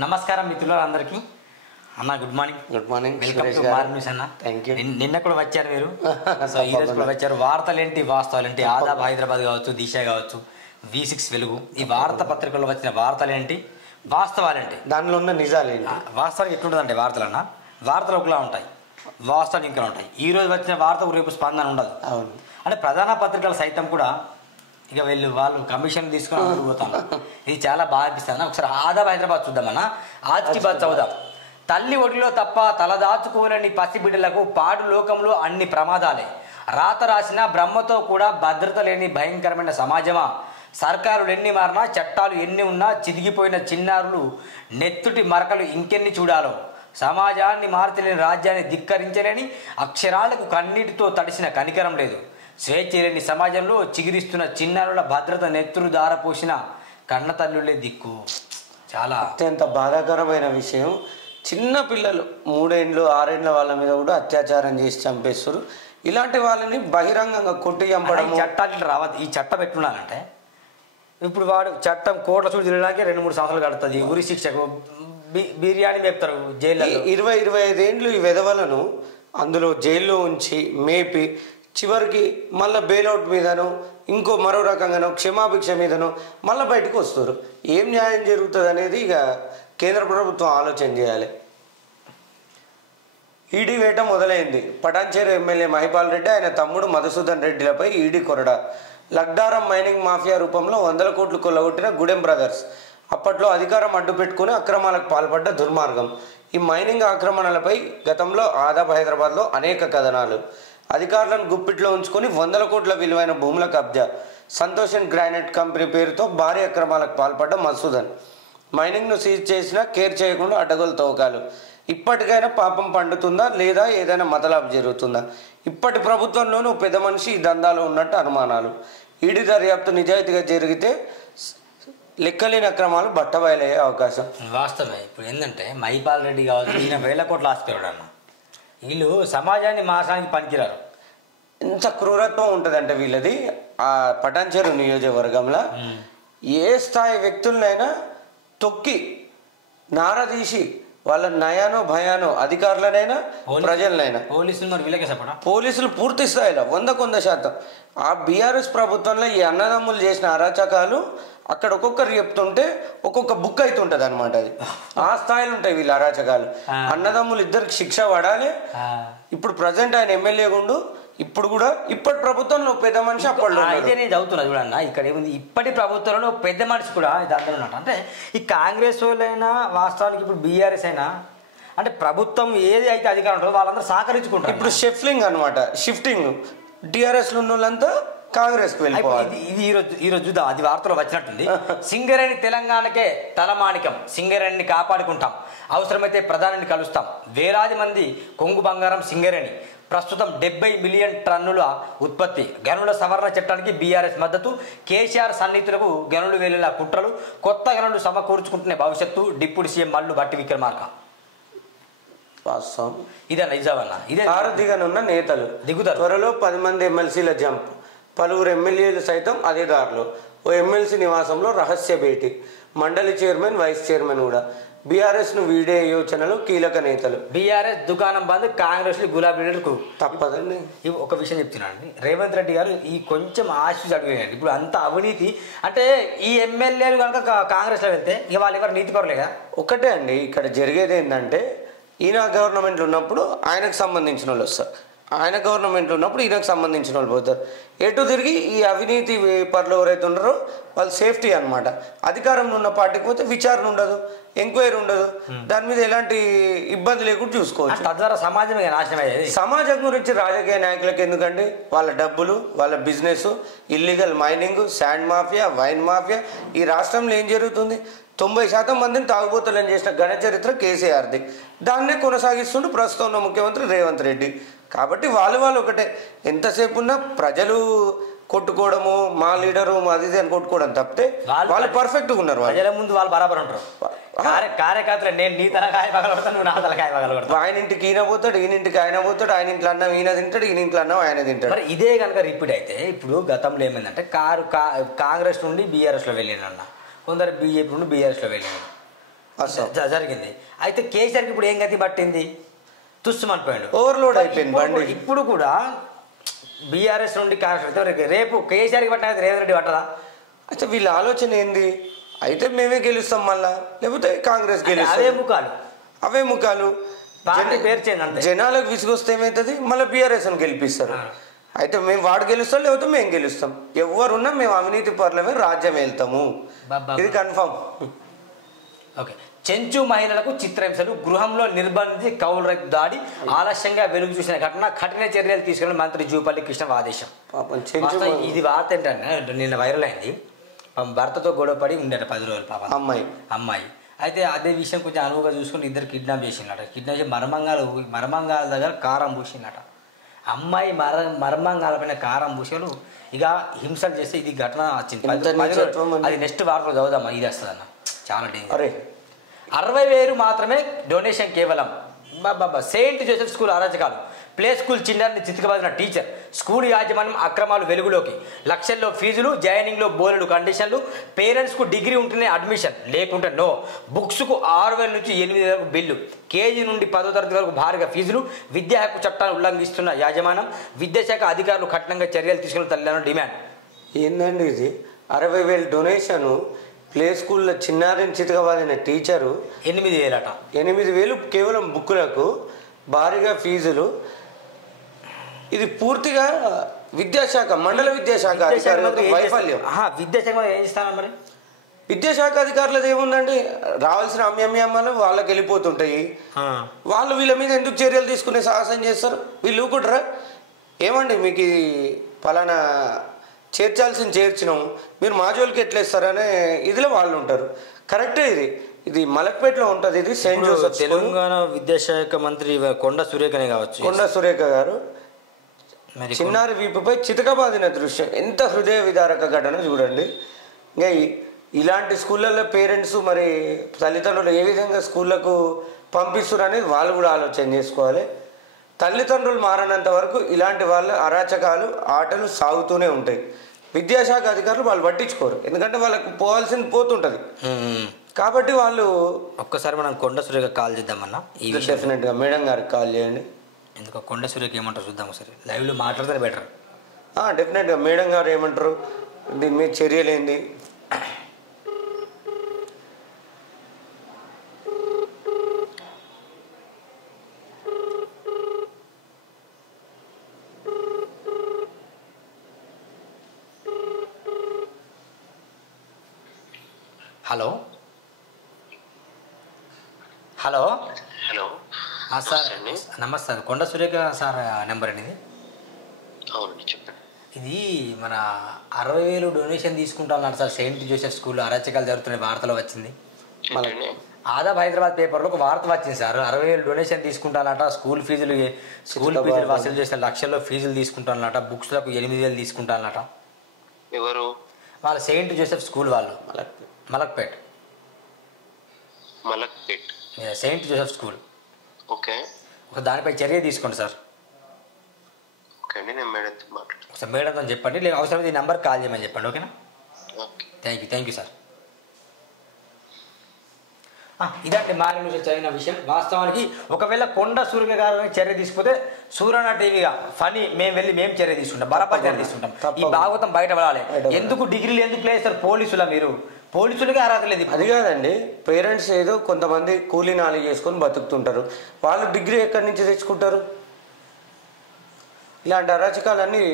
నమస్కారం మిత్రులందరికీ అన్న good morning welcome to morning అన్న థాంక్యూ నిన్న కూడా వచ్చారు మీరు సో ఈ రోజు కూడా వచ్చారు వార్తలు ఏంటి వాస్తవాలు ఏంటి ఆదాబ్ హైదరాబాద్ కావచ్చు దిశ కావచ్చు V6 వెలుగు ఈ వార్తా పత్రికల్లో వచ్చిన వార్తలు ఏంటి వాస్తవాలు ఏంటి దానిలో ఉన్న నిజాలు ఏంటి వాస్తవాలు ఎట్లుంటుందంటే వార్తలన్నా వార్తలు ఒకలా ఉంటాయి వాస్తవాలు ఇంకా ఉంటాయి ఈ రోజు వచ్చిన వార్తకు రేపు స్పందన ఉండదు అవును అంటే ప్రధాన పత్రికలు సైతం కూడా ఇక వాళ్ళు కమిషన్ తీసుకుని పోతాను ఇది చాలా బాగా అనిపిస్తుంది ఒకసారి ఆదాబ్ హైదరాబాద్ చూద్దామన్నా ఆజ్కి బాద్ చదువుదాం తల్లి ఒడిలో తప్ప తలదాచుకోలేని పసిబిడ్డలకు పాడు లోకంలో అన్ని ప్రమాదాలే రాత రాసిన బ్రహ్మతో కూడా భద్రత లేని భయంకరమైన సమాజమా సర్కారులు ఎన్ని మారినా చట్టాలు ఎన్ని ఉన్నా చిదిగిపోయిన చిన్నారులు నెత్తుటి మరకలు ఇంకెన్ని చూడాలో సమాజాన్ని మార్చలేని రాజ్యాన్ని ధిక్కరించలేని అక్షరాలకు కన్నీటితో తడిసిన కనికరం లేదు స్వేచ్ఛ లేని సమాజంలో చిగిరిస్తున్న చిన్నారుల భద్రత నెత్తురు దారపోసిన కన్న తల్లులే దిక్కు చాలా అత్యంత బాధాకరమైన విషయం చిన్న పిల్లలు 3 ఏళ్ళు 6 ఏళ్ళ వాళ్ళ మీద కూడా అత్యాచారం చేసి చంపేస్తారు ఇలాంటి వాళ్ళని బహిరంగంగా కొట్టి చంపడం చట్టాలు రావద్దు ఈ చట్టం ఎట్లున్నానంటే ఇప్పుడు వాడు చట్టం కోట్ల చూడు తినడానికి 2-3 సంవత్సరాలు కడుతుంది ఉరి శిక్షకు బిర్యానీ మేపుతారు జైల్లో 20-25 ఏళ్ళు ఈ విధవలను అందులో జైల్లో ఉంచి మేపి చివరికి మళ్ళీ బెయిల్అవుట్ మీదనో ఇంకో మరో రకంగానో క్షమాభిక్ష మీదనో మళ్ళీ బయటకు వస్తారు ఏం న్యాయం జరుగుతుంది అనేది ఇక కేంద్ర ప్రభుత్వం ఆలోచన చేయాలి ఈడీ వేట మొదలైంది పటాన్చేరు ఎమ్మెల్యే మహిపాల్ రెడ్డి ఆయన తమ్ముడు మధుసూదన్ రెడ్డిలపై ఈడీ కొరడా లగ్డారం మైనింగ్ మాఫియా రూపంలో 100 కోట్లు కొల్లగొట్టిన గుడెం బ్రదర్స్ అప్పట్లో అధికారం అడ్డు పెట్టుకుని అక్రమాలకు పాల్పడ్డ దుర్మార్గం ఈ మైనింగ్ ఆక్రమణలపై గతంలో ఆదాబ్ హైదరాబాద్లో అనేక కథనాలు అధికారులను గుప్పిట్లో ఉంచుకొని 100 కోట్ల విలువైన భూముల కబ్జా సంతోషన్ గ్రానైట్ కంపెనీ పేరుతో భారీ అక్రమాలకు పాల్పడ్డ మధుసూదన్ మైనింగ్ను సీజ్ చేసినా కేర్ చేయకుండా అడ్డగోలు తవ్వకాలు ఇప్పటికైనా పాపం పండుతుందా లేదా ఏదైనా మతలాభ జరుగుతుందా ఇప్పటి ప్రభుత్వంలోనూ పెద్ద మనిషి ఈ దందాలో ఉన్నట్టు అనుమానాలు ఈడీ దర్యాప్తు నిజాయితీగా జరిగితే లెక్కలేని అక్రమాలు బట్టబయలయ్యే అవకాశం వాస్తవమే ఇప్పుడు ఏంటంటే మహిపాల్ రెడ్డి కావచ్చు ఈయన 1000 కోట్ల ఆస్తిపరుడు అన్న వీళ్ళు సమాజాన్ని మార్చడానికి పనికిరారు ఎంత క్రూరత్వం ఉంటుందంటే వీళ్ళది ఆ పటాన్చేరు నియోజకవర్గంలో ఏ స్థాయి వ్యక్తులనైనా తొక్కి నారదీసి వాళ్ళ నయానో భయానో అధికారులనైనా ప్రజలనైనా పోలీసులు మరి వీళ్ళకే చెప్పడా పోలీసులు పూర్తి స్థాయిలో 100% ఆ బీఆర్ఎస్ ప్రభుత్వంలో ఈ అన్నదమ్ములు చేసిన అరాచకాలు అక్కడ ఒక్కొక్కరు చెప్తుంటే ఒక్కొక్క బుక్ అవుతుంటది అనమాట అది ఆ స్థాయిలో ఉంటాయి వీళ్ళ అరాచకాలు అన్నదమ్ములు ఇద్దరికి శిక్ష పడాలి ఇప్పుడు ప్రజెంట్ ఆయన ఎమ్మెల్యే గుండు ఇప్పుడు కూడా ఇప్పటి ప్రభుత్వంలో పెద్ద మనిషి అప్పట్లో అయితే నేను చదువుతున్నా చూడన్న ఇక్కడ ఏముంది ఇప్పటి ప్రభుత్వంలో పెద్ద మనిషి కూడా దాంట్లో ఉన్నాడు అంటే ఈ కాంగ్రెస్ వాళ్ళైనా వాస్తవానికి ఇప్పుడు బీఆర్ఎస్ అయినా అంటే ప్రభుత్వం ఏది అయితే అధికారం ఉంటుందో వాళ్ళందరూ సహకరించుకుంటారు ఇప్పుడు షిఫ్టింగ్ అనమాట షిఫ్టింగ్ టీఆర్ఎస్ లో ఉన్న వాళ్ళంతా కాంగ్రెస్ కు వెళ్ళిపోవాలి ఇది ఈరోజు చూద్దాం అది వార్తలో వచ్చినట్టుంది సింగరేణి తెలంగాణకే తలమానికం సింగరేణిని కాపాడుకుంటాం అవసరమైతే ప్రధానిని కలుస్తాం వేలాది మంది కొంగు బంగారం సింగరేణి ప్రస్తుతం 70 మిలియన్ టన్నుల ఉత్పత్తి గనుల సవరణ చట్టానికి బీఆర్ఎస్ మద్దతు కేసీఆర్ సన్నిహితులకు గనులు వేలేలా కుట్రలు కొత్త గనులు సమకూర్చుకుంటున్న భవిష్యత్తు డిప్యూటీ సీఎం మల్లు భట్టి విక్రమార్క వాస్తవం ఇదన్న నిజమన్నా ఇదే దిగనున్న నేతలు దిగుతారు త్వరలో 10 మంది ఎమ్మెల్సీల జంప్ పలువురు ఎమ్మెల్యేలు సైతం అదే దారిలో ఓ ఎమ్మెల్సీ నివాసంలో రహస్య భేటీ మండలి చైర్మన్ వైస్ చైర్మన్ కూడా బీఆర్ఎస్ ను వీడే యోచనలు కీలక నేతలు బీఆర్ఎస్ దుకాణం బంద్ కాంగ్రెస్ గులాబీ లీడర్కు తప్పదండి ఒక విషయం చెప్తున్నానండి రేవంత్ రెడ్డి గారు ఈ కొంచెం ఆశించి అడిగాడు ఇప్పుడు అంత అవినీతి అంటే ఈ ఎమ్మెల్యేలు కనుక కాంగ్రెస్లో వెళ్తే ఇక వాళ్ళు ఎవరు నీతి పరులేదా ఒకటే అండి ఇక్కడ జరిగేది ఏంటంటే ఈయన గవర్నమెంట్లో ఉన్నప్పుడు ఆయనకు సంబంధించిన వాళ్ళు వస్తారు ఆయన గవర్నమెంట్లో ఉన్నప్పుడు ఈయనకు సంబంధించిన వాళ్ళు పోతారు ఎటు తిరిగి ఈ అవినీతి పరులు ఎవరైతే ఉన్నారో వాళ్ళు సేఫ్టీ అనమాట అధికారంలో ఉన్న పార్టీకి పోతే విచారణ ఉండదు ఎంక్వైరీ ఉండదు దాని మీద ఎలాంటి ఇబ్బంది లేకుండా చూసుకోవచ్చు తద్వారా సమాజమే నాశనం అయ్యేది సమాజం గురించి రాజకీయ నాయకులకు ఎందుకండి వాళ్ళ డబ్బులు వాళ్ళ business illegal mining sand mafia wine mafia ఈ రాష్ట్రంలో ఏం జరుగుతుంది 90% మందిని తాగుబోతులను చేసిన ఘన చరిత్ర కేసీఆర్ది దాన్నే కొనసాగిస్తుంటూ ప్రస్తుతం ఉన్న ముఖ్యమంత్రి రేవంత్ రెడ్డి కాబట్టి వాళ్ళు ఒకటే ఎంతసేపు ఉన్నా ప్రజలు కొట్టుకోవడము మా లీడరు మాది అని కొట్టుకోవడం తప్పితే వాళ్ళు పర్ఫెక్ట్గా ఉన్నారు ప్రజల ముందు వాళ్ళు బరాబర్ ఉంటారు కార్యకర్తలు నేను నీ తలకాయ పగలగొడతాను నువ్వు నా తలకాయ పగలగొడతాను ఆయన ఇంటికి ఈయన పోతాడు ఈయన ఇంటికి ఆయన పోతాడు ఆయన ఇంట్లో అన్నం ఈయన తింటాడు ఈయన ఇంట్లో అన్నం ఆయన తింటాడు మరి ఇదే కనుక రిపీట్ అయితే ఇప్పుడు గతంలో ఏమైందంటే కాంగ్రెస్ నుండి బీఆర్ఎస్లో వెళ్ళిన కొందరు బీజేపీ నుండి బీఆర్ఎస్లో వెళ్ళాను జరిగింది. అయితే కేసీఆర్కి ఇప్పుడు ఏం గతి పట్టింది? తుస్సుమనిపోయాడు, ఓవర్లోడ్ అయిపోయింది బండి. ఇప్పుడు కూడా బీఆర్ఎస్ నుండి కాంగ్రెస్ రేపు కేసీఆర్కి పట్టిన రేవంత్ రెడ్డి పట్టదా? అయితే వీళ్ళ ఆలోచన ఏంది? అయితే మేమే గెలుస్తాం మళ్ళా, లేకపోతే కాంగ్రెస్ గెలుస్తాం. అవే ముఖాలు జనాలకు విసుగొస్తే ఏమవుతుంది? మళ్ళీ బీఆర్ఎస్ అని గెలిపిస్తారు. అయితే మేము వాడు గెలుస్తాం, లేకపోతే మేము గెలుస్తాం. ఎవరున్నా మేము అవినీతి పరులమే రాజ్యం వెళ్తాము, ఇది కన్ఫర్మ్. ఓకే. చెంచు మహిళలకు చిత్రహింసలు, గృహంలో నిర్బంధించి కౌలు రైతు దాడి, ఆలస్యంగా వెలుగు చూసిన ఘటన, కఠిన చర్యలు తీసుకుని మంత్రి జూపల్లి కృష్ణ ఆదేశం. ఇది వార్త ఏంటంటే నిన్న వైరల్ అయింది. భర్తతో గొడవపడి ఉండేట 10 రోజులు పాప అమ్మాయి. అయితే అదే విషయం కొంచెం అనువుగా చూసుకుని ఇద్దరు కిడ్నాప్ చేసిందట. కిడ్నాప్ చేసి మర్మంగాల దగ్గర కారం పూసిందట. అమ్మాయి మర్మంగాల పైన కారం పూసాలు ఇక హింసలు చేస్తే ఇది ఘటన వచ్చింది. అది నెక్స్ట్ వార్తలో చదువుదామా, ఇది వస్తుందన్న. చాలా డేంజర్. 60,000 మాత్రమే డొనేషన్ కేవలం. సెయింట్ జోసెఫ్ స్కూల్ అరాచకాలు, ప్లే స్కూల్ చిన్నారిని చితికబాదిన టీచర్, స్కూల్ యాజమాన్యం అక్రమాలు వెలుగులోకి, లక్షల్లో ఫీజులు, జాయినింగ్లో బోలెడు కండిషన్లు, పేరెంట్స్కు డిగ్రీ ఉంటేనే అడ్మిషన్, లేకుంటే నో, బుక్స్కు 6,000 నుంచి 8,000 వరకు బిల్లు, కేజీ నుండి 10వ తరగతి వరకు భారీగా ఫీజులు, విద్యా హక్కు చట్టాన్ని ఉల్లంఘిస్తున్న యాజమాన్యం, విద్యాశాఖ అధికారులు కఠినంగా చర్యలు తీసుకుని తల్లిదండ్రుల డిమాండ్. ఏందండి ఇది? 60,000 డొనేషను, ప్లే స్కూల్లో చిన్నారిని చితకబాదిన టీచరు 8,000 అట. 8,000 కేవలం బుక్కులకు, భారీగా ఫీజులు. ఇది పూర్తిగా విద్యాశాఖ, మండల విద్యాశాఖ అధికారులకు వైఫల్యం. విద్యాశాఖ ఏం చేస్తారా మరి? విద్యాశాఖ అధికారులది ఏముందండి? రావాల్సిన అమ్యమ్యాలు వాళ్ళకి వెళ్ళిపోతుంటాయి. వాళ్ళు వీళ్ళ మీద ఎందుకు చర్యలు తీసుకునే సాహసం చేస్తారు? వీళ్ళు ఊకుంటారా? ఏమండి మీకు పలానా చేర్చినాం, మీరు మా జోలికి ఎట్లేస్తారనే ఇదిలో వాళ్ళు ఉంటారు. కరెక్టే. ఇది మలక్పేటలో ఉంటుంది. ఇది సెయింట్ జోసెఫ్. తెలంగాణ విద్యాశాఖ మంత్రి కొండ సురేఖనే కావచ్చు. కొండ సురేఖ గారు చిన్నారి వీపుపై చితకబాదిన దృశ్యం ఎంత హృదయ విదారక ఘటన చూడండి. ఇంకా ఇలాంటి స్కూళ్ళల్లో పేరెంట్స్ మరి తల్లిదండ్రులు ఏ విధంగా స్కూళ్ళకు పంపిస్తున్నారు అనేది వాళ్ళు కూడా ఆలోచన చేసుకోవాలి. తల్లిదండ్రులు మారనంత వరకు ఇలాంటి వాళ్ళ అరాచకాలు, ఆటలు సాగుతూనే ఉంటాయి. విద్యాశాఖ అధికారులు వాళ్ళు పట్టించుకోరు, ఎందుకంటే వాళ్ళకు పోవాల్సింది పోతుంటుంది. కాబట్టి వాళ్ళు ఒక్కసారి మనం కొండ సురేఖ కాల్ చేద్దామన్నా. డెఫినెట్గా మేడం గారికి కాల్ చేయండి. ఎందుకో కొండ సురేఖ ఏమంటారు చూద్దాం ఒకసారి. లైవ్లో మాట్లాడితే బెటర్. డెఫినెట్గా మేడం గారు ఏమంటారు, దీని మీద చర్యలేంది? హలో హలో హలో సార్, నమస్తే సార్. కొండ సురేఖ సార్ నెంబర్ అండి ఇది. అవునండి, చెప్పండి. ఇది మన 60,000 డొనేషన్ తీసుకుంటామన్నారు సార్. సెయింట్ జోసెఫ్ స్కూల్లో అరాచకాలు జరుగుతున్నాయి, వార్తలో వచ్చింది. ఆదాబ్ హైదరాబాద్ పేపర్లో ఒక వార్త వచ్చింది సార్. 60,000 డొనేషన్ తీసుకుంటానట, స్కూల్ ఫీజులు వసూలు చేసిన లక్షల్లో ఫీజులు తీసుకుంటానట, బుక్స్లకు 8,000 తీసుకుంటానట. ఎవరు? వాళ్ళ సెయింట్ జోసెఫ్ స్కూల్ వాళ్ళు, Malakpet. Saint Joseph school. Okay. ఒక దానిపై చర్య తీసుకోండి సార్. ఓకే అండి, నేను మేడంతో మాట్లాడతాను. ఒకసారి మేడంతో చెప్పండి, లేదు అవసరమైతే ఈ నెంబర్కి కాల్ చేయమని చెప్పండి. ఓకేనా? Thank you sir. ఇదండి మా నుంచి చదివిన విషయం. వాస్తవానికి ఒకవేళ కొండ సూర్య గారు చర్య తీసుకుపోతే సూర్యన టీవీగా ఫనీ మేము చర్య తీసుకుంటాం, బరాబర్ చర్య తీసుకుంటాం. ఈ భాగవతం బయట పడాలి. ఎందుకు డిగ్రీలు ఎందుకు లేస్తారు పోలీసులా? మీరు పోలీసులకి అర్హత లేదు. అది కాదండి, పేరెంట్స్ ఏదో కొంతమంది కూలీ నాలి చేసుకొని బతుకుతుంటారు, వాళ్ళు డిగ్రీ ఎక్కడి నుంచి తెచ్చుకుంటారు? ఇలాంటి అరాచకాలన్నీ.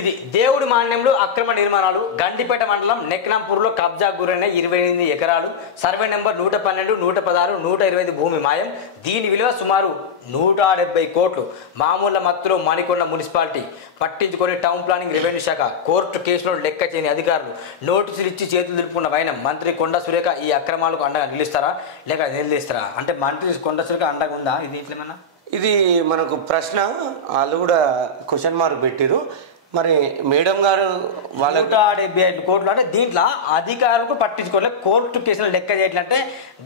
ఇది దేవుడి మాన్యంలో అక్రమ నిర్మాణాలు. గండిపేట మండలం నెక్నాంపూర్లో కబ్జా గురైన 28 ఎకరాలు, సర్వే నెంబర్ 112, 116, 125 భూమి మాయం. దీని విలువ సుమారు 170 కోట్లు. మామూలు మత్తులో మణికొండ మున్సిపాలిటీ పట్టించుకొని టౌన్ ప్లానింగ్, రెవెన్యూ శాఖ కోర్టు కేసులో లెక్క చేయని అధికారులు నోటీసులు ఇచ్చి చేతులు దులుపుకున్న వైనం. మంత్రి కొండ సురేఖ ఈ అక్రమాలకు అండగా నిలుస్తారా లేక నిలదీస్తారా? అంటే మంత్రి కొండ సురేఖ అండగా ఉందా ఇది? ఇట్లేమన్నా ఇది మనకు ప్రశ్న. వాళ్ళు కూడా క్వశ్చన్ మార్క్ పెట్టిరు. మరి మేడం గారు వాళ్ళ 175 కోట్లు అంటే దీంట్లో అధికారులకు పట్టించుకోలేదు, కోర్టు కేసులు లెక్క చేయట్లంటే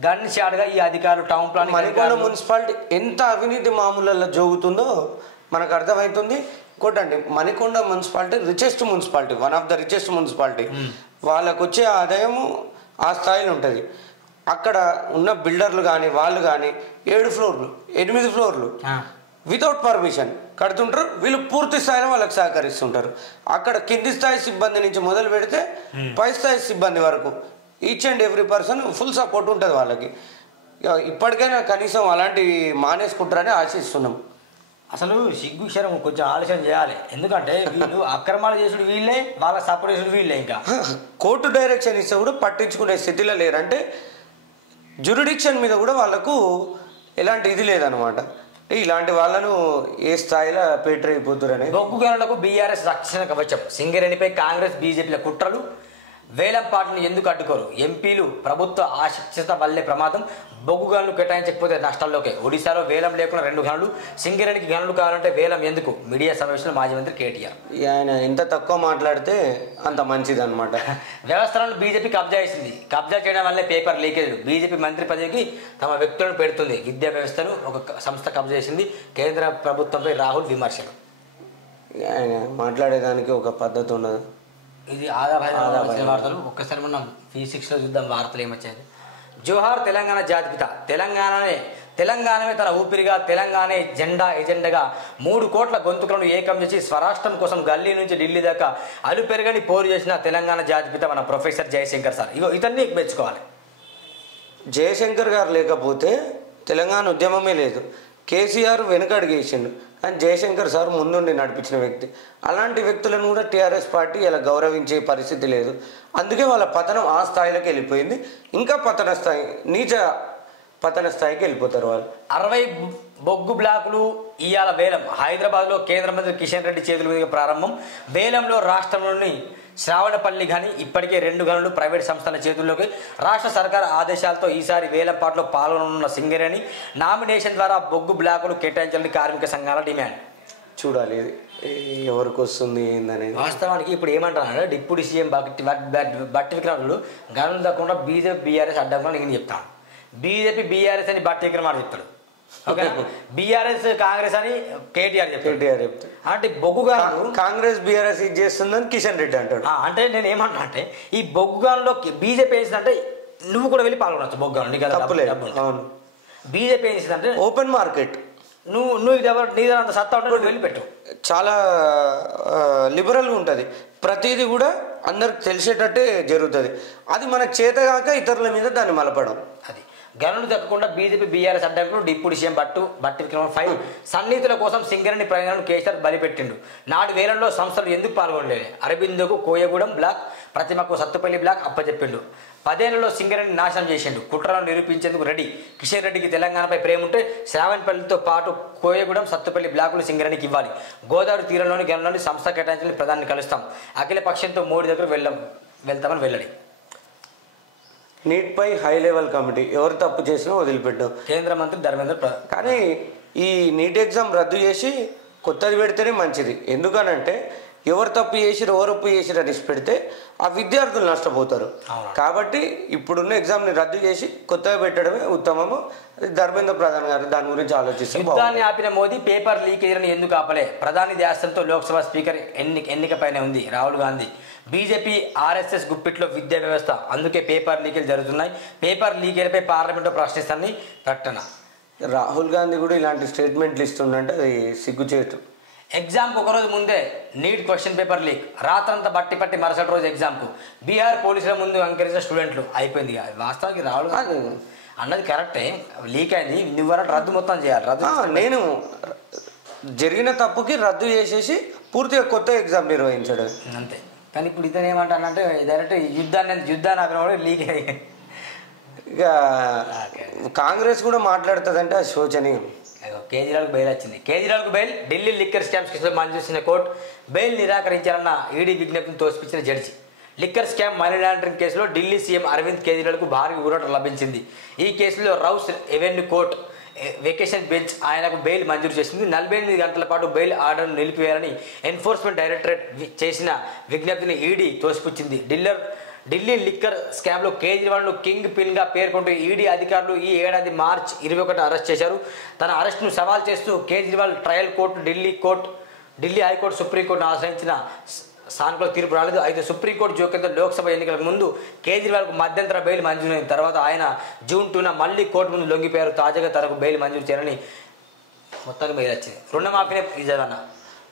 గన్ షాట్గా ఈ అధికారులు టౌన్ ప్లానింగ్. మణికొండ మున్సిపాలిటీ ఎంత అవినీతి మామూలలో జరుగుతుందో మనకు అర్థమవుతుంది. ఇంకోటండి, Manikonda municipality richest municipality, one of the richest municipality. వాళ్ళకు వచ్చే ఆదాయము ఆ స్థాయిలో ఉంటుంది. అక్కడ ఉన్న బిల్డర్లు కానీ వాళ్ళు కానీ 7 ఫ్లోర్లు 8 ఫ్లోర్లు వితౌట్ పర్మిషన్ కడుతుంటారు. వీళ్ళు పూర్తి స్థాయిలో వాళ్ళకి సహకరిస్తుంటారు. అక్కడ కింది స్థాయి సిబ్బంది నుంచి మొదలు పెడితే పై స్థాయి సిబ్బంది వరకు each and every person full support ఉంటుంది వాళ్ళకి. ఇప్పటికైనా కనీసం అలాంటివి మానేసుకుంటారని ఆశిస్తున్నాం. అసలు సిగ్గు శరం కొంచెం ఆలోచన చేయాలి. ఎందుకంటే వీళ్ళు అక్రమాలు చేసుడు వీళ్ళే, వాళ్ళ సపోర్ట్ చేసుడు వీళ్ళే. ఇంకా కోర్టు డైరెక్షన్ ఇస్తే కూడా పట్టించుకునే స్థితిలో లేరంటే జ్యూరిడిక్షన్ మీద కూడా వాళ్ళకు ఎలాంటి ఇది లేదనమాట. ఇలాంటి వాళ్ళను ఏ స్థాయిలో పేటరైపోతారని. బొగ్గు గనులకు బీఆర్ఎస్ రక్షణ కవచం. సింగరేణిపై కాంగ్రెస్ బీజేపీల కుట్రలు. వేలం పాటను ఎందుకు అడ్డుకోరు? ఎంపీలు ప్రభుత్వ ఆశిక్షత వల్లే ప్రమాదం. బొగ్గు గనులు కేటాయించకపోతే నష్టాల్లోకే. ఒడిశాలో వేలం లేకుండా 2 గనులు, సింగరేణికి గనులు కావాలంటే వేలం ఎందుకు? మీడియా సమావేశంలో మాజీ మంత్రి కేటీఆర్. ఆయన ఎంత తక్కువ మాట్లాడితే అంత మంచిది అనమాట. వ్యవస్థలను బీజేపీ కబ్జా చేసింది. కబ్జా చేయడం వల్లే పేపర్ లీకేజ్. బీజేపీ మంత్రి పదవికి తమ వ్యక్తులను పెడుతుంది. విద్యా వ్యవస్థను ఒక సంస్థ కబ్జా చేసింది. కేంద్ర ప్రభుత్వంపై రాహుల్ విమర్శలు. ఆయన మాట్లాడేదానికి ఒక పద్ధతి ఉండదు. ఇది ఆదాభాయ వార్తలు. ఒక్కసారి మనం V6లో చూద్దాం వార్తలు ఏమొచ్చాయి. జోహార్ తెలంగాణ జాతిపిత. తెలంగాణమే తన ఊపిరిగా, తెలంగాణ జెండా ఎజెండాగా 3 కోట్ల గొంతుకులను ఏకం చేసి స్వరాష్ట్రం కోసం గల్లీ నుంచి ఢిల్లీ దాకా అలుపెరగని పోరు చేసిన తెలంగాణ జాతిపిత మన ప్రొఫెసర్ జయశంకర్ సార్. ఇగో ఇతన్ని మెచ్చుకోవాలి. జయశంకర్ గారు లేకపోతే తెలంగాణ ఉద్యమమే లేదు. కేసీఆర్ వెనుకడుగేసిండు కానీ జయశంకర్ సార్ ముందుండి నడిపించిన వ్యక్తి. అలాంటి వ్యక్తులను కూడా టీఆర్ఎస్ పార్టీ ఇలా గౌరవించే పరిస్థితి లేదు. అందుకే వాళ్ళ పతనం ఆ స్థాయిలోకి వెళ్ళిపోయింది. ఇంకా నీచ పతన స్థాయికి వెళ్ళిపోతారు వాళ్ళు. 60 బొగ్గు బ్లాకులు ఇవాళ వేలం. హైదరాబాద్లో కేంద్ర మంత్రి కిషన్ రెడ్డి చేతుల మీదుగా ప్రారంభం. వేలంలో రాష్ట్రంలోని శ్రావణపల్లి గని ఇప్పటికే 2 గనులు ప్రైవేట్ సంస్థల చేతుల్లోకి. రాష్ట్ర సర్కార్ ఆదేశాలతో ఈసారి వేలం పాటలో పాల్గొననున్న సింగరేణి నామినేషన్ ద్వారా బొగ్గు బ్లాకులు కేటాయించాలని కార్మిక సంఘాల డిమాండ్. చూడాలి ఎవరికి వస్తుంది ఏందని. వాస్తవానికి ఇప్పుడు ఏమంటానంటే డిప్యూటీ సీఎం బట్టి విక్రమార్కుడు గనులు తక్కువ బీజేపీ బీఆర్ఎస్ అడ్డంగా నేను చెప్తాను. బీజేపీ బీఆర్ఎస్ అని బట్టి విక్రమార్కుడు చెప్తాడు. బీఆర్ఎస్ కాంగ్రెస్ అని కేటీఆర్ చెప్తాడు. అంటే బొగ్గుగాను కాంగ్రెస్ బీఆర్ఎస్ ఇది చేస్తుందని కిషన్ రెడ్డి అంటాడు. అంటే నేను ఏమంటా అంటే ఈ బొగ్గుగానులో బీజేపీ వేసిందంటే నువ్వు కూడా వెళ్ళి పాల్గొనవచ్చు. బొగ్గుగాను బీజేపీ వేసిందంటే ఓపెన్ మార్కెట్. నువ్వు నీ అంత సత్తా ఉంటే నువ్వు వెళ్ళి పెట్టు. చాలా లిబరల్గా ఉంటుంది. ప్రతిదీ కూడా అందరికి తెలిసేటట్టే జరుగుతుంది. అది మనకు చేతగాక ఇతరుల మీద దాన్ని మలపడం. అది గనులు దక్కకుండా బీజేపీ బీఆర్ఎస్ అడ్డంకులు. డిప్యూటీ సీఎం బట్టి విక్రమ 5 సన్నిహితుల కోసం సింగరేణి ప్రయోజనాలను కేసీఆర్ బలిపెట్టిండు. నాటి వేలంలో సంస్థలు ఎందుకు పాల్గొనలేదు? అరబిందోకు కోయగూడెం బ్లాక్, ప్రతిమకు సత్తుపల్లి బ్లాక్ అప్పచెప్పిండు. 10 ఏళ్లలో సింగరేణి నాశనం చేసిండు. కుట్రలను నిరూపించేందుకు రెడీ. కిషన్ రెడ్డికి తెలంగాణపై ప్రేమ ఉంటే శ్రావణపల్లితో పాటు కోయగూడెం సత్తుపల్లి బ్లాకులు సింగరేణికి ఇవ్వాలి. గోదావరి తీరంలోని గనులను సంస్థ కేటాయించాలని ప్రధాని కలుస్తాం. అఖిల పక్షంతో మోడీ దగ్గర వెళ్తామని వెల్లడి. నీట్పై హై లెవెల్ కమిటీ ఎవరు తప్పు చేసినా వదిలిపెట్టాం. కేంద్ర మంత్రి ధర్మేంద్ర. కానీ ఈ నీట్ ఎగ్జామ్ రద్దు చేసి కొత్తది పెడితేనే మంచిది. ఎందుకనంటే ఎవరు తప్పు చేసిరు ఎవరు ఒప్పు చేసిరు అని పెడితే ఆ విద్యార్థులు నష్టపోతారు. కాబట్టి ఇప్పుడున్న ఎగ్జామ్ని రద్దు చేసి కొత్తగా పెట్టడమే ఉత్తమము. ధర్మేంద్ర ప్రధాన్ గారు దాని గురించి ఆలోచిస్తారు. యుద్ధాన్ని ఆపిన మోదీ పేపర్ లీకేజీలను ఎందుకు ఆపలే? ప్రధాని ధ్యాసంతో లోక్సభ స్పీకర్ ఎన్నికపైనే ఉంది రాహుల్ గాంధీ. బీజేపీ ఆర్ఎస్ఎస్ గుప్పిట్లో విద్యా వ్యవస్థ, అందుకే పేపర్ లీకేలు జరుగుతున్నాయి. పేపర్ లీకేలపై పార్లమెంట్లో ప్రశ్నిస్తానని ప్రకటన. రాహుల్ గాంధీ కూడా ఇలాంటి స్టేట్మెంట్లు ఇస్తుందంటే అది సిగ్గుచేటు. ఎగ్జామ్కి ఒకరోజు ముందే నీట్ క్వశ్చన్ పేపర్ లీక్. రాత్రంతా బట్టి మరుసటి రోజు ఎగ్జామ్కు బీహార్ పోలీసుల ముందు అంకరించిన స్టూడెంట్లు. అయిపోయింది. వాస్తవానికి రాహుల్ గాంధీ అన్నది కరెక్టే. లీక్ అయింది. నువ్వు రద్దు మొత్తం చేయాలి. రద్దు నేను జరిగిన తప్పుకి రద్దు చేసేసి పూర్తిగా కొత్త ఎగ్జామ్ నిర్వహించాడు అంతే. కానీ ఇప్పుడు ఇతను ఏమంటానంటే డైరెక్ట్ యుద్ధాన్ని ఆపిన కూడా లీక్ అయ్యి. ఇక కాంగ్రెస్ కూడా మాట్లాడుతుందంటే అది శోచనీయం. కేజ్రీవాల్కు బెయిల్ వచ్చింది. కేజ్రీవాల్కు బెయిల్. ఢిల్లీ లిక్కర్ స్కామ్స్ కేసులో మంజూరు చేసిన కోర్టు బెయిల్ నిరాకరించాలన్న ఈడీ విజ్ఞప్తిని తోసిపించిన జడ్జి. లిక్కర్ స్కామ్ మనీ లాండరింగ్ కేసులో ఢిల్లీ సీఎం అరవింద్ కేజ్రీవాల్కు భారీ ఊరట లభించింది. ఈ కేసులో Rouse Avenue court vacation bench ఆయనకు బెయిల్ మంజూరు చేసింది. 48 గంటల పాటు బెయిల్ ఆర్డర్ను నిలిపివేయాలని ఎన్ఫోర్స్మెంట్ డైరెక్టరేట్ చేసిన విజ్ఞప్తిని ఈడీ తోసిపుచ్చింది. ఢిల్లీ లిక్కర్ స్కామ్లో కేజ్రీవాల్ను కింగ్ పిన్గా పేర్కొంటూ ఈడీ అధికారులు ఈ ఏడాది మార్చి 21 అరెస్ట్ చేశారు. తన అరెస్టును సవాల్ చేస్తూ Kejriwal trial court Delhi high court సుప్రీంకోర్టును సానుకూల తీర్పు రాలేదు. అయితే సుప్రీంకోర్టు జోక్యంతో లోక్సభ ఎన్నికలకు ముందు కేజ్రీవాల్కు మధ్యంతర బెయిల్ మంజూరైన తర్వాత ఆయన జూన్ 2న మళ్ళీ కోర్టు ముందు లొంగిపోయారు. తాజాగా తనకు బెయిల్ మంజూరు చేయాలని మొత్తానికి బెయిల్ వచ్చింది. రుణమాఫీనే ఇదేదన్నా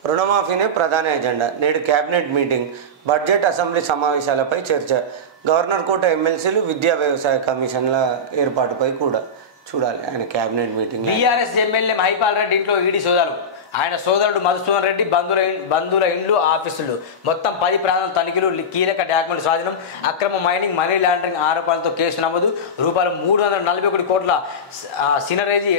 రుణమాఫీనే ప్రధాన ఎజెండా. నేడు కేబినెట్ మీటింగ్, బడ్జెట్, అసెంబ్లీ సమావేశాలపై చర్చ, గవర్నర్ కోట ఎమ్మెల్సీలు, విద్యా వ్యవసాయ కమిషన్ల ఏర్పాటుపై కూడా చూడాలి. ఆయన cabinet meeting. BRS MLA Mahipal Reddy ఇంట్లో ఈడీ సోదాలు. ఆయన సోదరుడు మధుసూదన్ రెడ్డి బంధువుల ఇండ్లు, ఆఫీసులు, మొత్తం 10 ప్రాంతాల తనిఖీలు, కీలక డాక్యుమెంట్ స్వాధీనం, అక్రమ మైనింగ్, మనీ లాండరింగ్ ఆరోపణలతో కేసు నమోదు, ₹341 కోట్ల సినరేజీ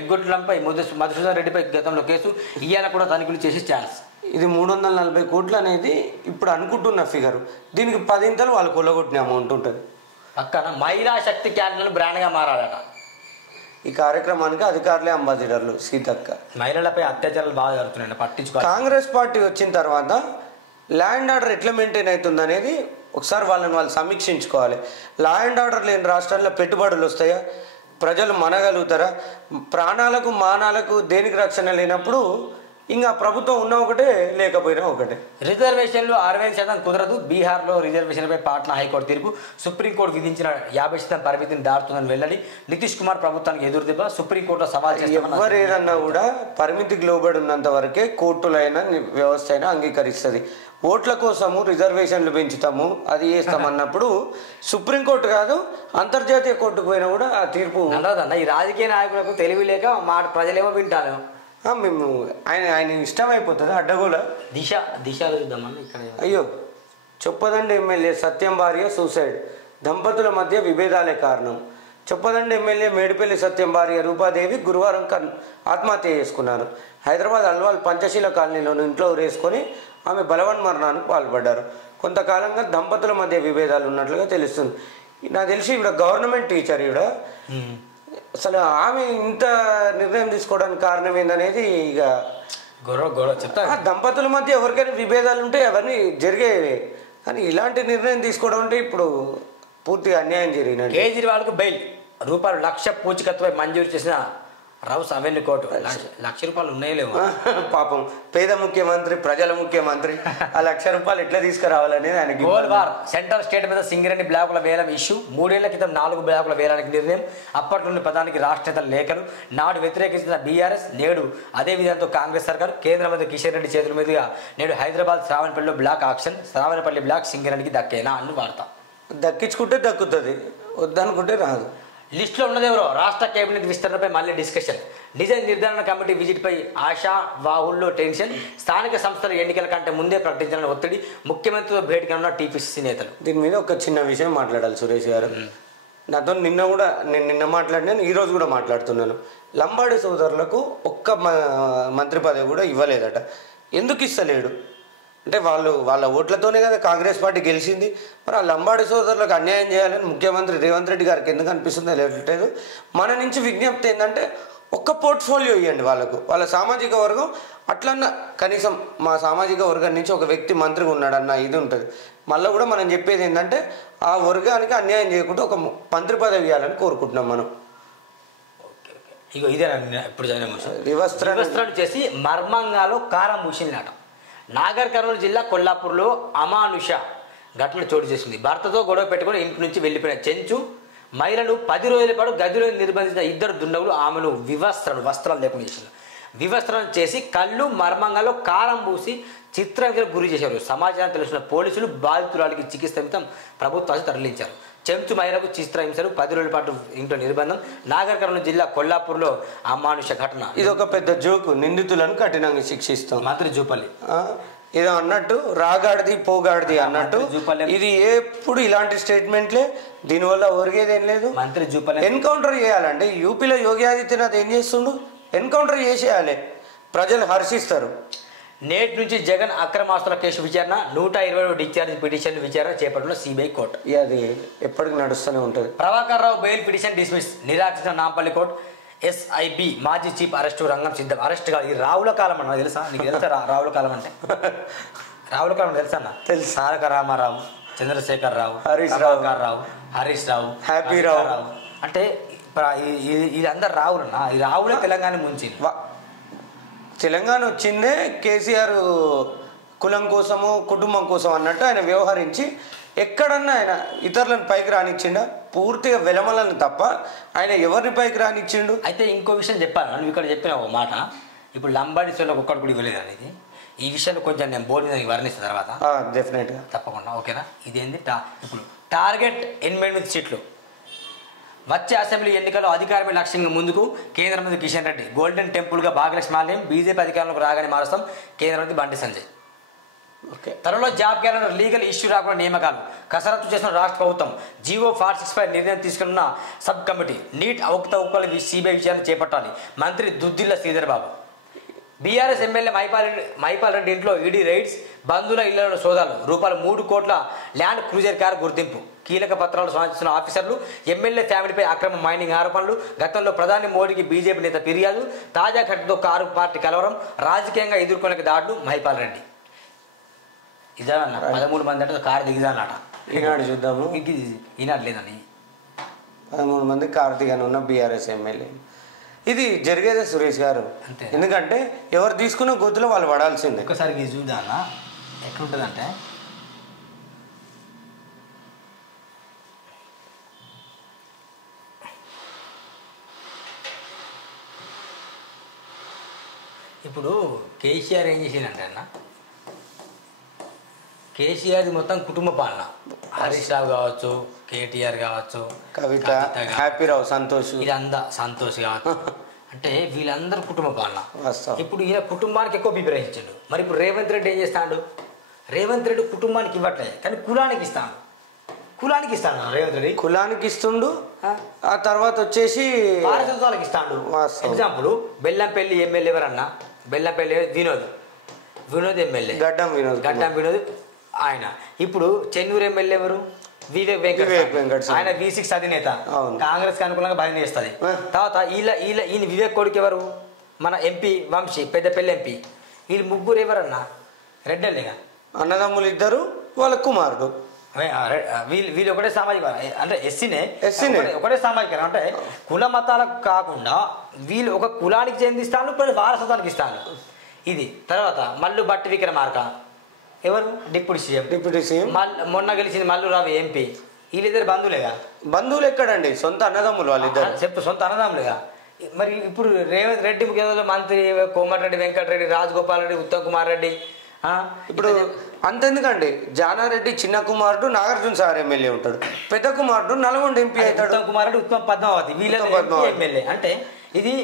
ఎగ్గొట్టడంపై మధుసూదన్ రెడ్డిపై గతంలో కేసు. ఇవాళ కూడా తనిఖీలు చేసే ఛాన్స్. ఇది 340 కోట్లు అనేది ఇప్పుడు అనుకుంటున్న ఫిగర్. దీనికి 10 వాళ్ళు కొల్లగొట్టిన అమౌంట్ ఉంటుంది. పక్కన మహిళా శక్తి క్యాంటీన్లు బ్రాండ్గా మారాలట. ఈ కార్యక్రమానికి అధికారులే అంబాసిడర్లు. సీతక్క మహిళలపై అత్యాచారాలు బాగా జరుగుతున్నాయి, పట్టించుకో. కాంగ్రెస్ పార్టీ వచ్చిన తర్వాత ల్యాండ్ ఆర్డర్ ఎట్లా మెయింటైన్ అవుతుంది అనేది ఒకసారి వాళ్ళు సమీక్షించుకోవాలి. లా అండ్ ఆర్డర్ లేని రాష్ట్రాల్లో పెట్టుబడులు వస్తాయా? ప్రజలు మనగలుగుతారా? ప్రాణాలకు మానాలకు దేనికి రక్షణ లేనప్పుడు ఇంకా ప్రభుత్వం ఉన్న ఒకటే, లేకపోయినా ఒకటే. రిజర్వేషన్లు 60% కుదరదు. బీహార్లో రిజర్వేషన్లపై పాట్నా హైకోర్టు తీర్పు. సుప్రీంకోర్టు విధించిన 50% పరిమితిని దాటుతుందని వెల్లడి. నితీష్ కుమార్ ప్రభుత్వానికి ఎదురుదెబ్బ. సుప్రీంకోర్టులో సవాల్ చేస్తామని. ఎవరు ఏదన్నా కూడా పరిమితికి లోబడి ఉన్నంత వరకే కోర్టులైనా వ్యవస్థ అయినా అంగీకరిస్తుంది. ఓట్ల కోసము రిజర్వేషన్లు పెంచుతాము, అది చేస్తామన్నప్పుడు సుప్రీంకోర్టు కాదు అంతర్జాతీయ కోర్టుకు పోయినా కూడా ఆ తీర్పు అన్న. ఈ రాజకీయ నాయకులకు తెలివి లేక మాట ప్రజలేమో వింటాను. మేము ఆయన ఇష్టం అయిపోతుంది అడ్డగోల. దిశలో చూద్దామన్న. ఇక్కడ అయ్యో, చొప్పదండి ఎమ్మెల్యే సత్యం భార్య సూసైడ్, దంపతుల మధ్య విభేదాలే కారణం. చొప్పదండి ఎమ్మెల్యే మేడిపల్లి సత్యం భార్య రూపాదేవి గురువారం ఆత్మహత్య చేసుకున్నారు. హైదరాబాద్ అల్వాల్ పంచశీల కాలనీలోని ఇంట్లో ఉరేసుకొని ఆమె బలవన్మరణానికి పాల్పడ్డారు. కొంతకాలంగా దంపతుల మధ్య విభేదాలు ఉన్నట్లుగా తెలుస్తుంది. నాకు తెలిసి ఇక్కడ గవర్నమెంట్ టీచర్ ఈవిడ. అసలు ఆమె ఇంత నిర్ణయం తీసుకోవడానికి కారణం ఏందనేది ఇక చెప్తా. దంపతుల మధ్య ఎవరికైనా విభేదాలు ఉంటే అవన్నీ జరిగేవి, కానీ ఇలాంటి నిర్ణయం తీసుకోవడం అంటే ఇప్పుడు పూర్తిగా అన్యాయం జరిగినట్టు. కేజ్రీవాల్కు బెయిల్ ₹1,00,000 పూచికత్తుపై మంజూరు చేసిన రౌస్ అవెన్యూ కోర్టు. ₹1,00,000 ఉన్నాయలేమో. పాపం పేద ముఖ్యమంత్రి, ప్రజల ముఖ్యమంత్రి, ఆ ₹1,00,000 ఎట్లా తీసుకురావాలనేది ఆయనకి. గోల్వార్ సెంట్రల్ స్టేట్ మీద సింగరేణి బ్లాకుల వేలం ఇష్యూ. 3 ఏళ్ల క్రితం 4 బ్లాకుల వేలానికి నిర్ణయం. అప్పటి నుండి పదానికి రాష్ట్ర నేతల లేఖలు. నాడు వ్యతిరేకించిన బీఆర్ఎస్ నేడు అదే విధానంతో కాంగ్రెస్ సర్కారు. కేంద్ర మంత్రి కిషన్ రెడ్డి చేతుల మీదుగా నేడు హైదరాబాద్ శ్రావణపల్లిలో బ్లాక్ ఆక్షన్. శ్రావణపల్లి బ్లాక్ సింగరేణికి దక్కేనా అని వార్త. దక్కించుకుంటే దక్కుతుంది, వద్దనుకుంటే రాదు. లిస్టులో ఉన్నది ఎవరో? రాష్ట్ర కేబినెట్ విస్తరణపై మళ్ళీ డిస్కషన్. డిజైన్ నిర్ధారణ కమిటీ విజిట్పై ఆశా వాహుల్లో టెన్షన్. స్థానిక సంస్థల ఎన్నికల కంటే ముందే ప్రకటించాలని ఒత్తిడి. ముఖ్యమంత్రితో భేటీగా ఉన్న టీపీసీసీ నేతలు. దీని మీద ఒక చిన్న విషయం మాట్లాడాలి సురేష్ గారు. నాతో నిన్న మాట్లాడినాను, ఈరోజు కూడా మాట్లాడుతున్నాను. లంబాడి సోదరులకు ఒక్క మంత్రి పదవి కూడా ఇవ్వలేదట. ఎందుకు ఇస్తలేడు అంటే వాళ్ళ ఓట్లతోనే కదా కాంగ్రెస్ పార్టీ గెలిచింది. మరి ఆ లంబాడి సోదరులకు అన్యాయం చేయాలని ముఖ్యమంత్రి రేవంత్ రెడ్డి గారికి ఎందుకు అనిపిస్తుందో లేదు. మన నుంచి విజ్ఞప్తి ఏంటంటే ఒక్క పోర్ట్ఫోలియో ఇవ్వండి వాళ్ళకు, వాళ్ళ సామాజిక వర్గం అట్లన్నా కనీసం మా సామాజిక వర్గం నుంచి ఒక వ్యక్తి మంత్రిగా ఉన్నాడన్న ఇది ఉంటుంది. మళ్ళీ కూడా మనం చెప్పేది ఏంటంటే ఆ వర్గానికి అన్యాయం చేయకుండా ఒక మంత్రి పదవి ఇవ్వాలని కోరుకుంటున్నాం మనం. ఇగో ఇదే ఇప్పుడు వివస్త్రాలు చేసి మర్మంగాలో కారం మూసింది. నాగర్ కర్నూలు జిల్లా కొల్లాపూర్లో అమానుష ఘటన చోటు చేసింది. భర్తతో గొడవ పెట్టుకుని ఇంటి నుంచి వెళ్ళిపోయిన చెంచు మహిళను 10 రోజుల పాటు గదిలో నిర్బంధించిన 2 దుండగులు ఆమెను వస్త్రాలు లేకుండా చేసింది. వివస్త్రం చేసి కళ్ళు మర్మంగాలో కారం పూసి చిత్రహింసలకు గురి చేశారు. సమాచారం తెలిసిన పోలీసులు బాధితురాలికి చికిత్స నిమిత్తం ప్రభుత్వానికి తరలించారు. చెంచు మహిళకు చిత్రహింసలు, 10 రోజుల పాటు ఇంట్లో నిర్బంధం. నాగర్ కర్నూలు జిల్లా కొల్లాపూర్లో అమానుష ఘటన. ఇది ఒక పెద్ద జోకు. నిందితులను కఠినంగా శిక్షిస్తాం. మంత్రి జూపల్లి ఏదో అన్నట్టు రాగాడిది పోగాడిది అన్నట్టు ఇది ఎప్పుడు ఇలాంటి స్టేట్మెంట్లే. దీనివల్ల ఒరిగేదేం లేదు. మంత్రి జూపల్లి ఎన్కౌంటర్ చేయాలండి. యూపీలో యోగి ఆదిత్యనాథ్ ఏం చేస్తుండు? ఎన్కౌంటర్ చేసేయాలి, ప్రజలు హర్షిస్తారు. నేటి నుంచి జగన్ అక్రమాస్తుల కేసు విచారణ. 120 డిశ్చార్జ్ పిటిషన్ విచారణ చేపట్టిన సిబిఐ కోర్టు. అది ఎప్పటికి నడుస్తూనే ఉంటుంది. Prabhakar Rao bail petition dismiss. నిరాకరించిన నాంపల్లి కోర్టు. ఎస్ఐబి మాజీ చీఫ్ అరెస్టు రంగం సిద్ధం. అరెస్ట్ కాదు, ఈ రావుల కాలం అన్న తెలుసా? నీకు తెలుసా రావుల కాలం అంటే? రావుల కాలం తెలుసా అన్న? తెలుసు. తారక రామారావు, చంద్రశేఖర్ రావు, హరీష్ రావు, హరీష్ రావు, హ్యాపీ రావు అంటే ఇదందరు రావులన్న. ఈ రావులే తెలంగాణ ముంచింది. తెలంగాణ వచ్చిందే కేసీఆర్ కులం కోసము కుటుంబం కోసం అన్నట్టు ఆయన వ్యవహరించి ఎక్కడన్నా ఆయన ఇతరులను పైకి రానిచ్చిండా? పూర్తిగా వెలమలను తప్ప ఆయన ఎవరిని పైకి రానిచ్చిండు? అయితే ఇంకో విషయం చెప్పాను, నువ్వు ఇక్కడ చెప్పిన ఒక మాట, ఇప్పుడు లంబాడి సోళ్ళకి ఒక్కడు కూడా ఇవ్వలేదు అనేది. ఈ విషయాన్ని కొంచెం నేను బోర్డు మీద వర్ణిస్తాను తర్వాత డెఫినెట్గా తప్పకుండా, ఓకేనా? ఇదేంది ఇప్పుడు టార్గెట్ 8 సీట్లు. వచ్చే అసెంబ్లీ ఎన్నికల్లో అధికారమే లక్ష్యంగా ముందుకు కేంద్ర మంత్రి కిషన్ రెడ్డి. గోల్డెన్ టెంపుల్గా భాగ్యలక్ష్మి ఆలయం బీజేపీ అధికారంలోకి రాగానే మారుస్తాం కేంద్ర మంత్రి బండి సంజయ్. ఓకే. త్వరలో జాబ్ క్యాలెండర్ లీగల్ ఇష్యూ రాకుండా నియామకాలు కసరత్తు చేసిన రాష్ట్ర ప్రభుత్వం. జీవో 465 నిర్ణయం తీసుకున్న సబ్ కమిటీ. నీట్ అవకతవకల సిబిఐ విచారణ చేపట్టాలి మంత్రి దుద్దిల్ల శ్రీధర్ బాబు. బీఆర్ఎస్ ఎమ్మెల్యే మైపాల్ రెడ్డి ఇంట్లో ఈడీ రైడ్స్. బంధువుల ఇళ్లలో సోదాలు. రూపాయలు 3 కోట్ల ల్యాండ్ క్రూజర్ కారు గుర్తింపు. కీలక పత్రాలు సమర్పిస్తున్న ఆఫీసర్లు. ఎమ్మెల్యే ఫ్యామిలీపై అక్రమ మైనింగ్ ఆరోపణలు. గతంలో ప్రధాని మోడీకి బీజేపీ నేత ఫిర్యాదు. తాజా ఘటనతో కారు పార్టీ కలవరం. రాజకీయంగా ఎదుర్కొనే దాడులు. మైపాల్ రెడ్డి ఇదా అన్న 13 మంది అంటే కారు దిగుదానట. ఈనాడు చూద్దాము. ఈనాడు లేదని 13 మంది కారు దిగాను ఉన్న బీఆర్ఎస్ ఎమ్మెల్యే. ఇది జరిగేదే సురేష్ గారు. అంతే. ఎందుకంటే ఎవరు తీసుకున్న గొద్దులో వాళ్ళు పడాల్సిందే. ఒక్కసారి ఇది చూద్దా అన్న ఎట్లుంటుందంటే, ఇప్పుడు కేసీఆర్ ఏం చేసిందంటే అన్న, కేసీఆర్ మొత్తం కుటుంబ పాలన. హరీష్ రావు కావచ్చు, కేటీఆర్ కావచ్చు, కవిత, హ్యాపీరావు, సంతోష్, వీళ్ళందా సంతోష్ కావచ్చు, అంటే వీళ్ళందరూ కుటుంబ పాలన. వాస్తవం. ఇప్పుడు ఈయన కుటుంబానికి ఎక్కువ ప్రిఫరెన్స్ ఇచ్చాడు. మరి ఇప్పుడు రేవంత్ రెడ్డి ఏం చేస్తాడు? రేవంత్ రెడ్డి కుటుంబానికి ఇవ్వట్లేదు, కానీ కులానికి ఇస్తాడు. కులానికి ఇస్తాడు రేవంత్ రెడ్డి, కులానికి ఇస్తుండు. ఆ తర్వాత వచ్చేసి వారసత్వాలకు ఇస్తాడు. వాస్తవం. ఎగ్జాంపుల్ బెల్లంపల్లి ఎమ్మెల్యే ఎవరన్నా, బెల్లంపల్లి వినోద్ ఎమ్మెల్యే, గడ్డం వినోద్ ఆయన. ఇప్పుడు చెన్నూరు ఎమ్మెల్యే ఎవరు? వివేక్ వెంకట్. ఆయన V6 అధినేత, కాంగ్రెస్ కి అనుకూలంగా భయం చేస్తుంది. తర్వాత ఈయన వివేక్ కొడుకు ఎవరు? మన ఎంపీ వంశీ, పెద్దపల్లి ఎంపీ. వీళ్ళు ముగ్గురు ఎవరన్నా రెడ్డల్లిగా అన్నదమ్ములు ఇద్దరు, వాళ్ళ కుమారుడు. వీళ్ళు ఒకటే సామాజిక, అంటే ఎస్సీనే ఒకటే సామాజిక, అంటే కుల మతాలకు కాకుండా వీళ్ళు ఒక కులానికి చెందిస్తాను, వారసత్వానికి ఇస్తాను. ఇది తర్వాత మల్లు బట్టి విక్రమార్క ఎవరు? Deputy CM. మొన్న గెలిచింది మల్లు రావు ఎంపీ. వీళ్ళిద్దరు బంధువులేగా. బంధువులు ఎక్కడండి? సొంత అన్నదమ్ములు వాళ్ళిద్దరు. చెప్పు సొంత అన్నదమ్ములేగా. మరి ఇప్పుడు రేవంత్ రెడ్డి మంత్రి కోమటిరెడ్డి వెంకటరెడ్డి, రాజగోపాల్ రెడ్డి, ఉత్తమ్ కుమార్ రెడ్డి. ఇప్పుడు అంతెందుకండి, జానారెడ్డి చిన్న కుమారుడు నాగార్జున సాగర్ ఎమ్మెల్యే ఉంటాడు, పెద్ద కుమారుడు నల్గొండ ఎంపీ అవుతాడు. ఉత్తమ్ కుమార్ రెడ్డి, ఉత్తమ్ పద్మావతి, వీళ్ళ ఎమ్మెల్యే. అంటే ఇది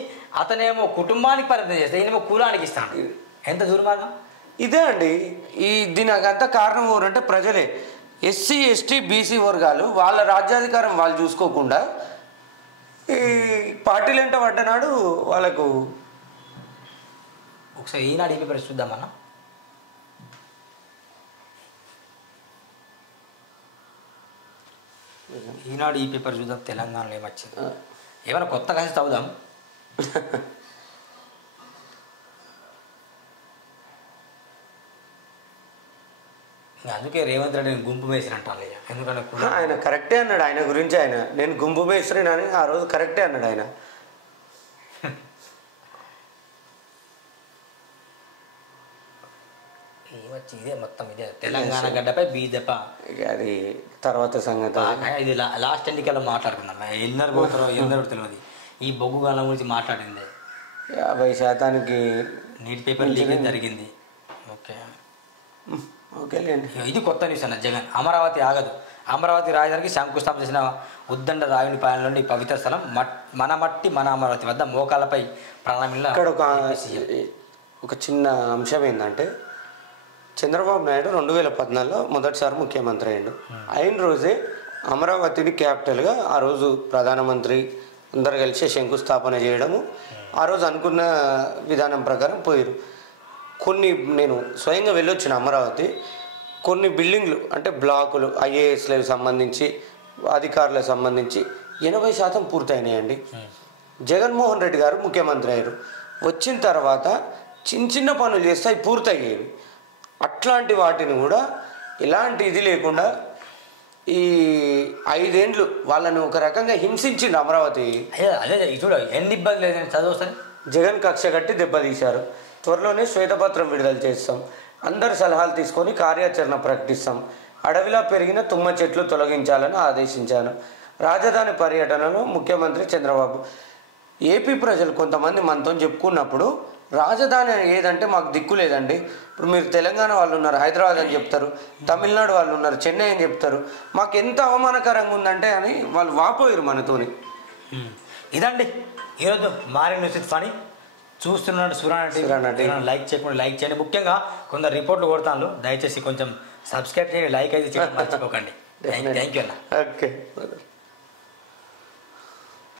అతనేమో కుటుంబానికి పరిమితం చేస్తే ఈయనేమో కులానికి ఇస్తాడు. ఎంత దుర్మార్గం ఇదే అండి. దీనికి అంతా కారణం ఎవరంటే ప్రజలే. ఎస్సీ ఎస్టీ బీసీ వర్గాలు వాళ్ళ రాజ్యాధికారం వాళ్ళు చూసుకోకుండా ఈ పార్టీలు ఎంట పడ్డనాడు వాళ్ళకు. ఒకసారి ఈనాడు ఈ పేపర్ చూద్దామన్నా. ఈనాడు ఈ పేపర్ చూద్దాం. తెలంగాణలో ఏమొచ్చింది, ఏమైనా కొత్త కలిసి చదువుదాం. అందుకే రేవంత్ రెడ్డిని గుంపు మేస్త్రి అంటాను. ఎందుకంటే ఆయన కరెక్టే అన్నాడు. ఆయన గురించి నేను గుంపు మేస్త్రిని అని ఆ రోజు కరెక్టే అన్నాడు ఆయన. ఇదే మొత్తం ఇదే తెలంగాణ గడ్డపై బీజేపీ. అది తర్వాత సంగతి. ఇది లాస్ట్ ఎన్నికల్లో మాట్లాడుకున్నాం. ఎందరు పోతారో ఎందరో తెలియదు. ఈ బొగ్గు గాలం గురించి మాట్లాడింది. 50% నీట్ పేపర్ లీకేజ్ జరిగింది. ఓకేలేండి. ఇది కొత్త న్యూస్ అన్న. జగన్ అమరావతి ఆగదు. అమరావతి రాజధానికి శంకుస్థాపన చేసిన ఉద్దండ రాయుని పాలనలోని పవిత్ర స్థలం మన మట్టి మన అమరావతి వద్ద మోకాలపై ప్రారంభించిన. ఇక్కడ ఒక చిన్న అంశం ఏంటంటే, చంద్రబాబు నాయుడు 2014లో మొదటిసారి ముఖ్యమంత్రి అయిన రోజే అమరావతిని క్యాపిటల్గా ఆ రోజు ప్రధానమంత్రి అందరు కలిసి శంకుస్థాపన చేయడము, ఆ రోజు అనుకున్న విధానం ప్రకారం పోయారు. నేను స్వయంగా వెళ్ళొచ్చిన అమరావతి. కొన్ని బిల్డింగ్లు అంటే బ్లాకులు ఐఏఎస్లకు సంబంధించి అధికారులకు సంబంధించి 80% పూర్తయినాయండి. జగన్మోహన్ రెడ్డి గారు ముఖ్యమంత్రి అయ్యారు. వచ్చిన తర్వాత చిన్న పనులు చేస్తే అవి పూర్తయ్యేవి. అట్లాంటి వాటిని కూడా ఎలాంటి ఇది లేకుండా ఈ 5 ఏళ్ళు వాళ్ళని ఒక రకంగా హింసించింది అమరావతి. అదే చూడ ఎన్ని ఇబ్బంది లేదు. చదువు జగన్ కక్ష కట్టి దెబ్బతీశారు. త్వరలోనే శ్వేతపత్రం విడుదల చేస్తాం. అందరి సలహాలు తీసుకొని కార్యాచరణ ప్రకటిస్తాం. అడవిలో పెరిగిన తుమ్మ చెట్లు తొలగించాలని ఆదేశించాను. రాజధాని పర్యటనలో ముఖ్యమంత్రి చంద్రబాబు. ఏపీ ప్రజలు కొంతమంది మనతో చెప్పుకున్నప్పుడు రాజధాని ఏదంటే మాకు దిక్కు లేదండి. ఇప్పుడు మీరు తెలంగాణ వాళ్ళు ఉన్నారు, హైదరాబాద్ అని చెప్తారు, తమిళనాడు వాళ్ళు ఉన్నారు, చెన్నై అని చెప్తారు. మాకు ఎంత అవమానకరంగా ఉందంటే అని వాళ్ళు వాపోయారు మనతోని. ఇదండి ఈరోజు మారింగ్ న్యూస్ విత్ ఫనీ. చూస్తున్నాడు సురానంటే లైక్ చేయకుండా లైక్ చేయండి. ముఖ్యంగా కొందరు రిపోర్ట్లు కొడతాను, దయచేసి కొంచెం సబ్స్క్రైబ్ చేయండి, లైక్ అయితే చేయడం మర్చిపోకండి. థ్యాంక్ యూ అన్న. ఓకే.